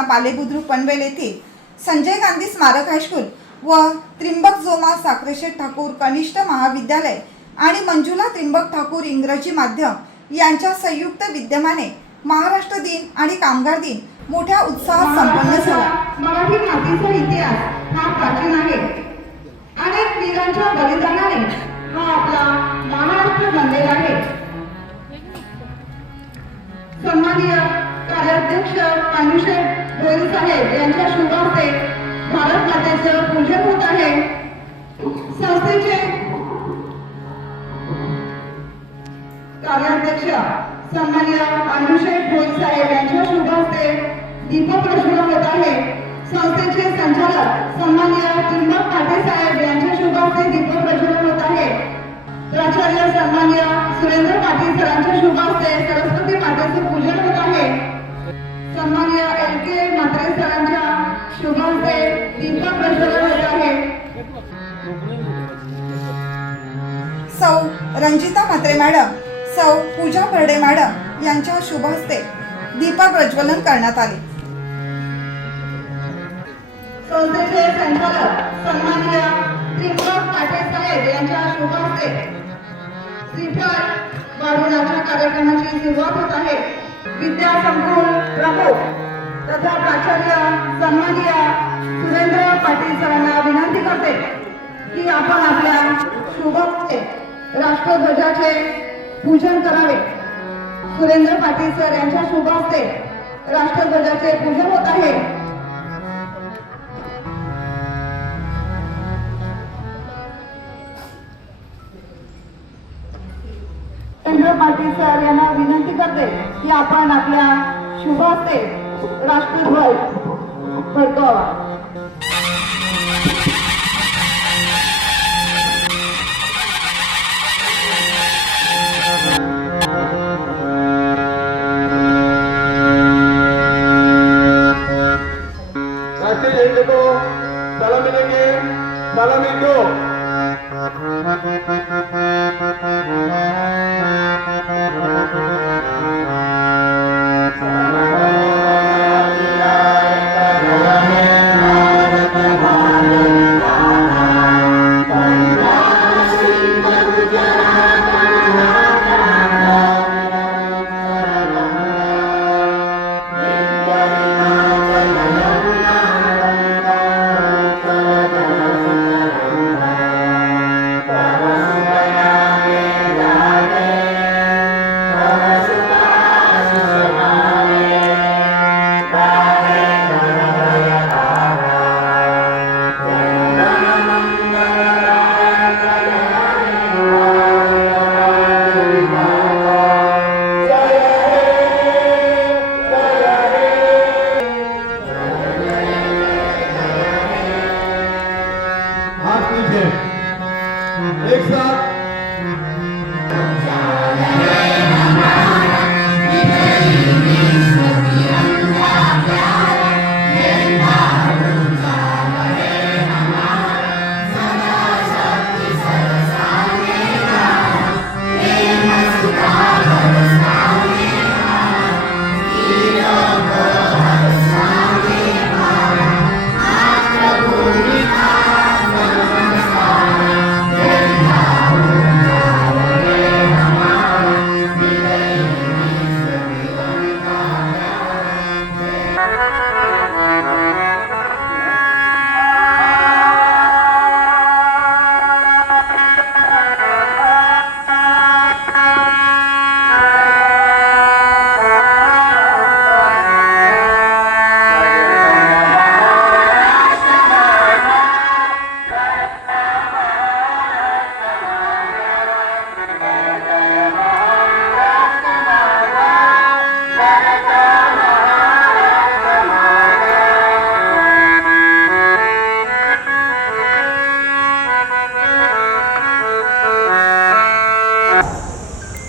तालुका बालेबुद्रुक पनवेल येथील संजय गांधी स्मारक हायस्कूल व त्रिंबक जोमा साखरेशेठ ठाकूर कनिष्ठ महाविद्यालय आणि मंजुला त्रिंबक ठाकूर इंग्रजी माध्यम यांच्या संयुक्त विद्यमाने महाराष्ट्र दिन आणि कामगार दिन मोठ्या उत्साहात संपन्न झाला। मराठी मातीचा इतिहास हा प्राचीन आहे। अनेक वीरांच्या बलिदानाने हा आपला महाराष्ट्र बनलेला आहे। सन्माननीय कार्याध्यक्ष पांडुशेठ भोईर साहेब यांच्या शुभ हस्ते भारत मातेचं पूजन होत आहे। संस्थेचे कार्याध्यक्ष सन्माननीय पांडुशेठ भोईर साहेब यांच्या शुभ हस्ते दीपक प्रज्वलन होत आहे। संस्थेचे संचालक सन्माननीय त्रिंबक पाटील साहेब यांच्या शुभ हस्ते दीपक प्रज्वलन होत आहे। प्राचार्य सन्माननीय सुरेंद्र पाटील सरांच्या शुभ हस्ते सरस्वती मातेचे पूजन होत आहे। सन्माननीय LK म्हात्रे सरांच्या शुभ हस्ते दीपक प्रज्वलन होत आहे। सौ रंजिता म्हात्रे मॅडम, सौ पूजा भरडे मॅडम यांच्या शुभ हस्ते दीपक प्रज्वलन करण्यात आले। संस्थेचे संचालक सन्माननीय त्रिंबक पाटील साहेब यांच्या शुभ हस्ते श्रीफळ वाढवण्याच्या कार्यक्रमाची सुरुवात होत आहे। विद्या संकुल प्रमुख तथा प्राचार्य सन्माननीय सुरेंद्र पाटील सरांना विनंती करते की आपण आपल्या शुभ हस्ते राष्ट्रध्वजाचे पूजन करावे। सुरेंद्र पाटील सर यांच्या शुभ हस्ते राष्ट्रध्वजाचे पूजन होत आहे। सुरेंद्र पाटील सर यांना विनंती करते की आपण आपल्या शुभ हस्ते राष्ट्रध्वज फडकवावा। राष्ट्रीय झंडे को सलामी लेंगे, सलामी दो। एक साथ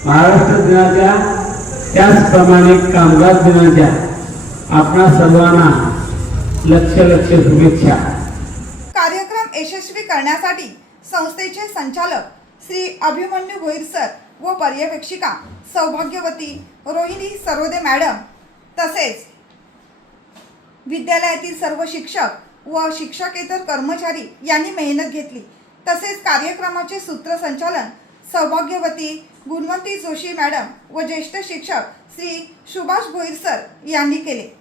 महाराष्ट्र दिनाच्या त्याचप्रमाणे कामगार दिनाच्या आपणा सर्वांना लक्ष शुभेच्छा। कार्यक्रम यशस्वी करण्यासाठी संस्थेचे संचालक श्री अभिमन्यू भोईर सर व पर्यवेक्षिका सौभाग्यवती रोहिणी सरोदे मॅडम तसेच विद्यालयातील सर्व शिक्षक व शिक्षकेतर कर्मचारी यांनी मेहनत घेतली. तसेच कार्यक्रमाचे सूत्रसंचालन सौभाग्यवती गुणवंती जोशी मॅडम व ज्येष्ठ शिक्षक श्री सुभाष भोईर सर यांनी केले.